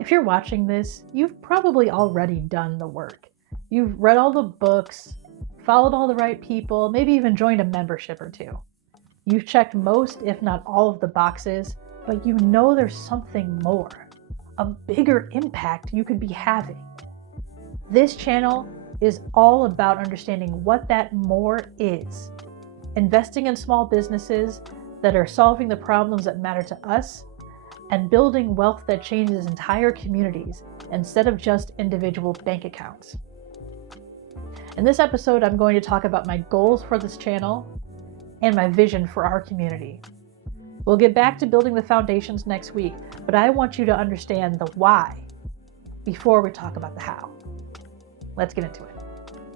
If you're watching this, you've probably already done the work. You've read all the books, followed all the right people, maybe even joined a membership or two. You've checked most, if not all, of the boxes, but you know there's something more, a bigger impact you could be having. This channel is all about understanding what that more is. Investing in small businesses that are solving the problems that matter to us, and building wealth that changes entire communities instead of just individual bank accounts. In this episode, I'm going to talk about my goals for this channel and my vision for our community. We'll get back to building the foundations next week, but I want you to understand the why before we talk about the how. Let's get into it.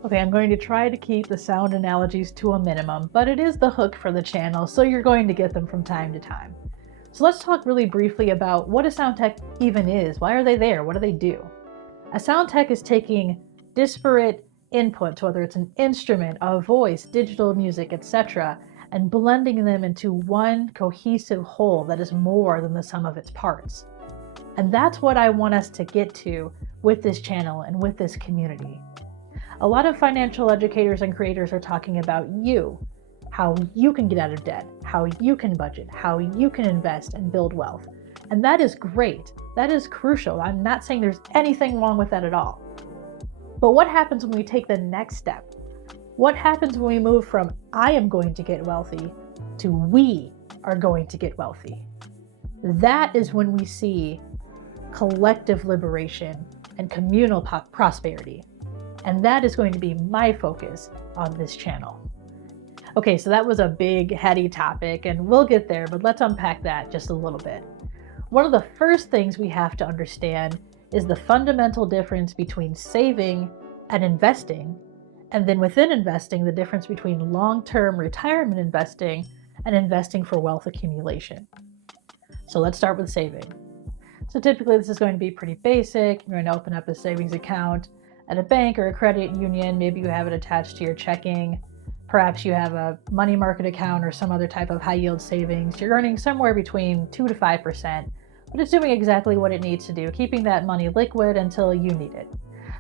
Okay, I'm going to try to keep the sound analogies to a minimum, but it is the hook for the channel, so you're going to get them from time to time. So let's talk really briefly about what a sound tech even is. Why are they there? What do they do? A sound tech is taking disparate inputs, whether it's an instrument, a voice, digital music, etc., and blending them into one cohesive whole that is more than the sum of its parts. And that's what I want us to get to with this channel and with this community. A lot of financial educators and creators are talking about you, how you can get out of debt, how you can budget, how you can invest and build wealth. And that is great. That is crucial. I'm not saying there's anything wrong with that at all. But what happens when we take the next step? What happens when we move from I am going to get wealthy to we are going to get wealthy? That is when we see collective liberation and communal prosperity. And that is going to be my focus on this channel. Okay, so that was a big, heady topic, and we'll get there, but let's unpack that just a little bit. One of the first things we have to understand is the fundamental difference between saving and investing, and then within investing, the difference between long-term retirement investing and investing for wealth accumulation. So let's start with saving. So typically this is going to be pretty basic. You're going to open up a savings account at a bank or a credit union. Maybe you have it attached to your checking. Perhaps you have a money market account or some other type of high yield savings. You're earning somewhere between 2 to 5%, but it's doing exactly what it needs to do, keeping that money liquid until you need it.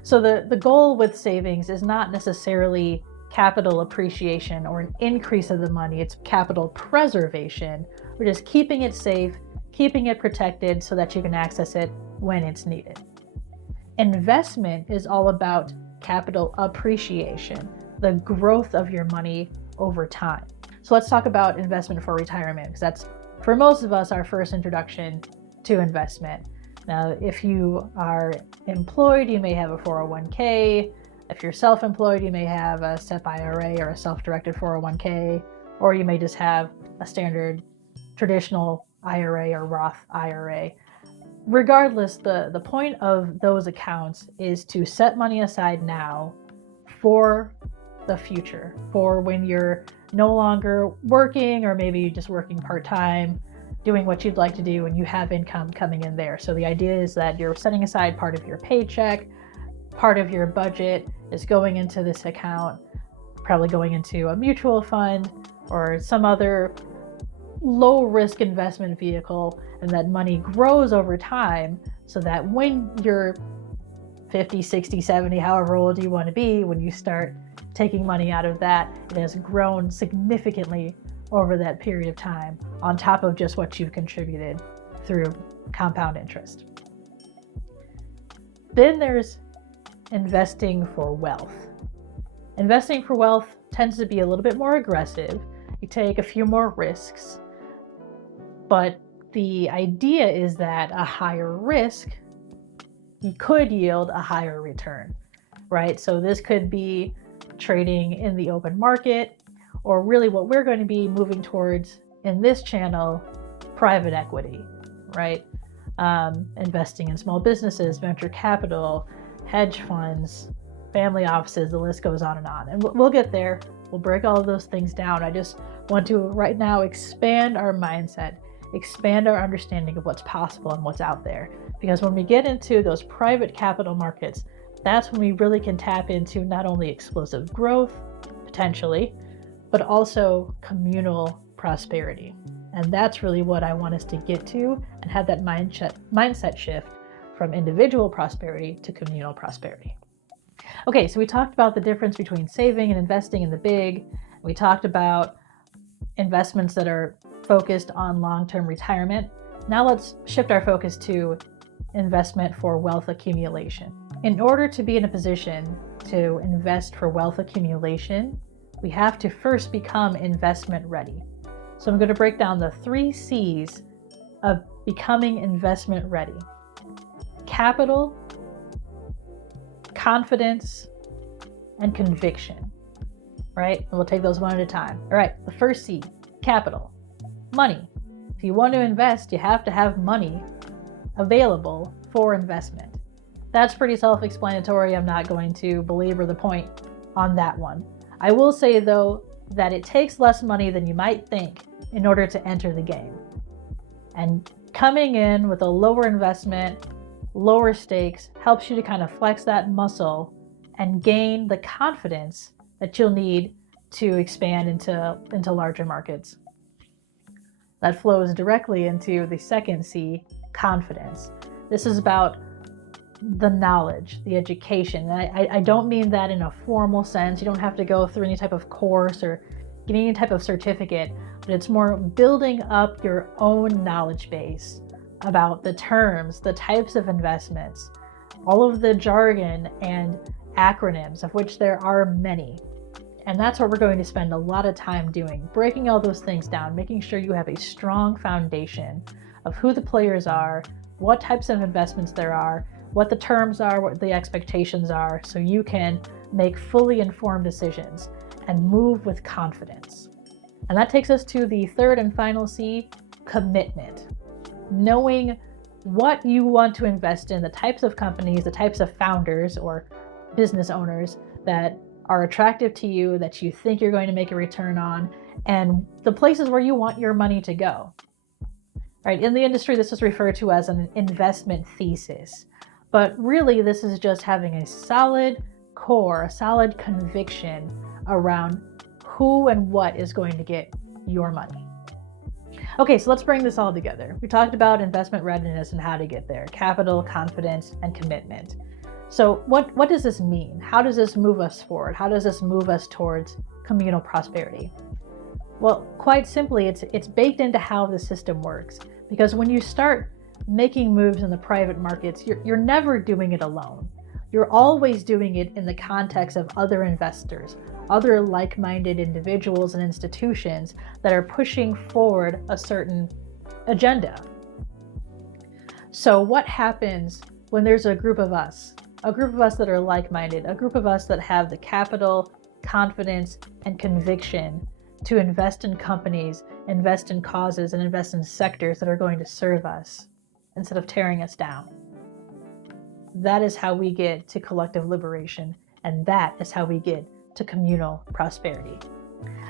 So the goal with savings is not necessarily capital appreciation or an increase of the money. It's capital preservation. We're just keeping it safe, keeping it protected so that you can access it when it's needed. Investment is all about capital appreciation, the growth of your money over time. So let's talk about investment for retirement, because that's, for most of us, our first introduction to investment. Now, if you are employed, you may have a 401k. If you're self-employed, you may have a SEP IRA or a self-directed 401k, or you may just have a standard traditional IRA or Roth IRA. Regardless, the point of those accounts is to set money aside now for the future, for when you're no longer working, or maybe you're just working part-time, doing what you'd like to do, and you have income coming in there. So the idea is that you're setting aside part of your paycheck, part of your budget is going into this account, probably going into a mutual fund or some other low-risk investment vehicle, and that money grows over time so that when you're 50, 60, 70, however old you want to be, when you start taking money out of that, it has grown significantly over that period of time on top of just what you've contributed through compound interest. Then there's investing for wealth. Investing for wealth tends to be a little bit more aggressive. You take a few more risks, but the idea is that a higher risk could yield a higher return, right? So this could be trading in the open market, or really what we're going to be moving towards in this channel, private equity, right? Investing in small businesses, venture capital, hedge funds, family offices, the list goes on. And we'll get there. We'll break all of those things down. I just want to right now expand our mindset, expand our understanding of what's possible and what's out there. Because when we get into those private capital markets, that's when we really can tap into not only explosive growth, potentially, but also communal prosperity. And that's really what I want us to get to and have that mindset shift from individual prosperity to communal prosperity. Okay, so we talked about the difference between saving and investing in the big. We talked about investments that are focused on long-term retirement. Now let's shift our focus to investment for wealth accumulation. In order to be in a position to invest for wealth accumulation, we have to first become investment ready. So I'm going to break down the 3 C's of becoming investment ready: capital, confidence, and conviction. Right? And we'll take those one at a time. All right, the first C, capital, money. If you want to invest, you have to have money available for investment. That's pretty self-explanatory. I'm not going to belabor the point on that one. I will say, though, that it takes less money than you might think in order to enter the game. And coming in with a lower investment, lower stakes, helps you to kind of flex that muscle and gain the confidence that you'll need to expand into larger markets. That flows directly into the second C, confidence. This is about the knowledge, the education. And I don't mean that in a formal sense. You don't have to go through any type of course or get any type of certificate, but it's more building up your own knowledge base about the terms, the types of investments, all of the jargon and acronyms, of which there are many. And that's what we're going to spend a lot of time doing, breaking all those things down, making sure you have a strong foundation of who the players are, what types of investments there are, what the terms are, what the expectations are, so you can make fully informed decisions and move with confidence. And that takes us to the third and final C, commitment. Knowing what you want to invest in, the types of companies, the types of founders or business owners that are attractive to you, that you think you're going to make a return on, and the places where you want your money to go. Right? In the industry, this is referred to as an investment thesis. But really, this is just having a solid core, a solid conviction around who and what is going to get your money. Okay, so let's bring this all together. We talked about investment readiness and how to get there: capital, confidence, and commitment. So what does this mean? How does this move us forward? How does this move us towards communal prosperity? Well, quite simply, it's baked into how the system works. Because when you start making moves in the private markets, you're never doing it alone. You're always doing it in the context of other investors, other like-minded individuals and institutions that are pushing forward a certain agenda. So what happens when there's a group of us that are like-minded, a group of us that have the capital, confidence, and conviction to invest in companies, invest in causes, and invest in sectors that are going to serve us instead of tearing us down? That is how we get to collective liberation, and that is how we get to communal prosperity.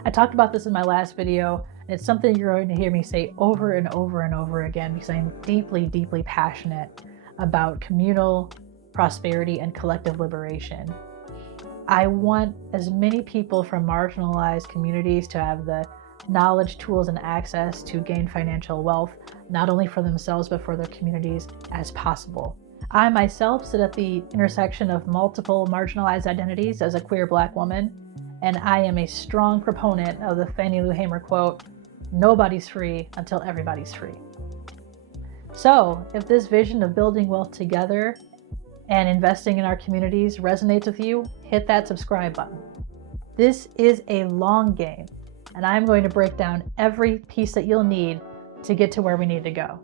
I talked about this in my last video, and it's something you're going to hear me say over and over and over again because I'm deeply, deeply passionate about communal prosperity and collective liberation. I want as many people from marginalized communities to have the knowledge, tools, and access to gain financial wealth, not only for themselves, but for their communities as possible. I myself sit at the intersection of multiple marginalized identities as a queer Black woman, and I am a strong proponent of the Fannie Lou Hamer quote, "Nobody's free until everybody's free." So if this vision of building wealth together and investing in our communities resonates with you, hit that subscribe button. This is a long game, and I'm going to break down every piece that you'll need to get to where we need to go.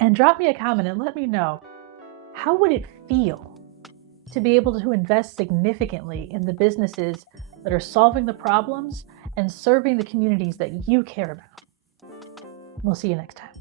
And drop me a comment and let me know, how would it feel to be able to invest significantly in the businesses that are solving the problems and serving the communities that you care about? We'll see you next time.